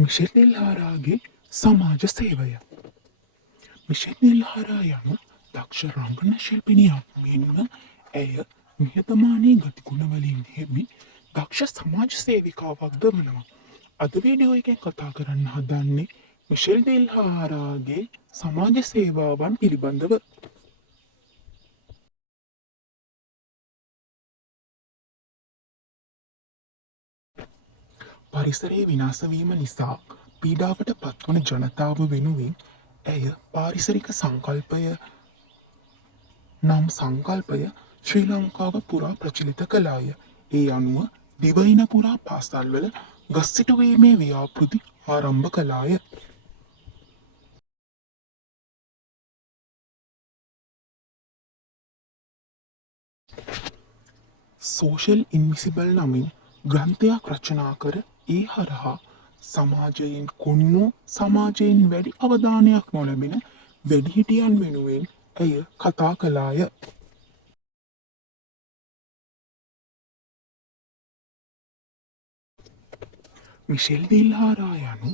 Michelle දෙල්හාරාගේ සමාජ සේවය. Michelle දෙල්හාරා යනු දක්ෂ රංගන ශිල්පිනියක් මෙන්ම ඇය නිහතමානී ගතිගුණවලින් හෙබි දක්ෂ සමාජ සේවිකාවක්ද වනවා. අද වීඩියෝ එකෙන් කතා කරන්න හදන්නේ මිෂෙල් දෙල්හාරාගේ සමාජ සේවාවන් පිළිබඳව. පරිසරයේ විනාශවීම නිසා පීඩාවට පත්වන ජනතාව වෙනුවෙන් ඇය පාරිසරික සංකල්පය නම් සංකල්පය ශ්‍රී ලංකාව පුරා ප්‍රචලිත කළාය. ඒ අනුව දිවයින පුරා පාසල්වල ගස් සිටුවීමේ ව්‍යාපෘති ආරම්භ කළාය. සෝෂල් ඉන්විසිබල් නමින් ග්‍රන්ථයක් රචනා කර ඒ හරහා සමාජයෙන් කොන්නෝ සමාජයෙන් වැඩි අවධානයක් නොලැබෙන වැඩිහිටියන් වෙනුවෙන් ඇය කතා කළාය. මිෂෙල් දෙල්හාරා යනු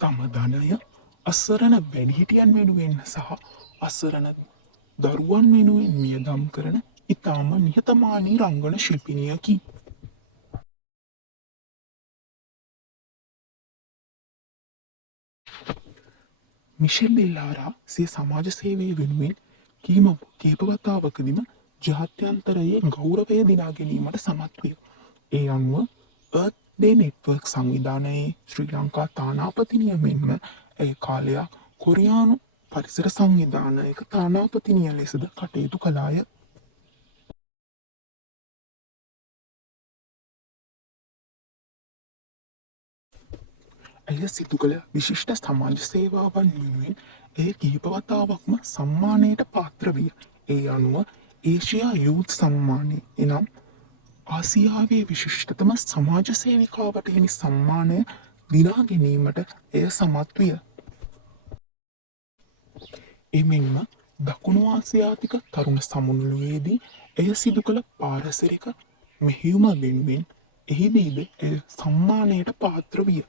තම ධනය අසරණ වැඩිහිටියන් වෙනුවෙන් සහ අසරණ දරුවන් වෙනුවෙන් වියදම් කරන ඉතාම නිහතමානී රංගන ශිල්පිනියකි. මිෂෙල් දෙල්හාරා සිය සමාජ සේවය වෙනුවෙන් කීපවතාවකදීම ජාත්‍යන්තරයේ ගෞරවය දිනා ගැනීමට සමත් විය. ඒ අනුව අර්ත් ඩේ නෙට්වර්ක් සංවිධානයේ ශ්‍රී ලංකා තානාපතිනිය මෙන්ම ඇය කාලයක් කොරියානු පරිසර සංවිධානයක තානාපතිනිය ලෙසද කටයුතු කළාය. ඇය සිදු කළ විශිෂ්ට සමාජ සේවාවන් වෙනුවෙන් එය කිහිපවතාවක්ම සම්මානයට පාත්‍ර විය. ඒ අනුව ඒෂයා යූත් සම්මානය එනම් ආසියාවේ විශිෂ්ටතම සමාජ සේවිකාවට හිමි සම්මානය දිනා ගැනීමට එය සමත් විය. එමෙන්ම දකුණු ආසියාතික තරුණ සමුළුවේදී එය සිදු කළ පාරිසරික මෙහෙයුම වෙනුවෙන් එහිදීද එය සම්මානයට පාත්‍ර විය.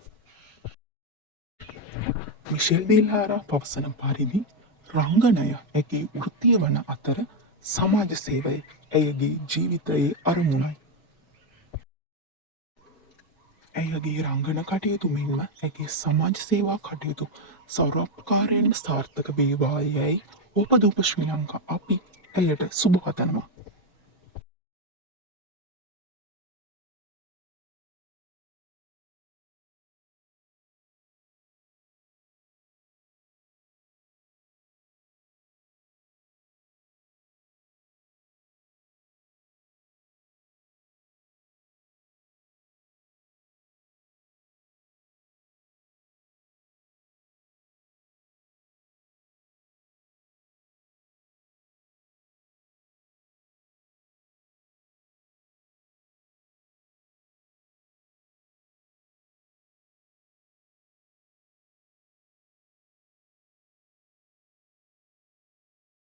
මිෂෙල් දෙල්හාරා පවසන පරිදි රංගනය ඇගේ වෘත්තිය වන අතර සමාජ සේවය ඇයගේ ජීවිතයේ අරමුණයි. ඇයගේ රංගන කටයුතු මෙන්ම ඇගේ සමාජ සේවා කටයුතු සෞරප්කාරයෙන්ම සාර්ථක වේවා යැයි ඕපදූප ශ්‍රී ලංකා අපි ඇයට සුබ පතනවා.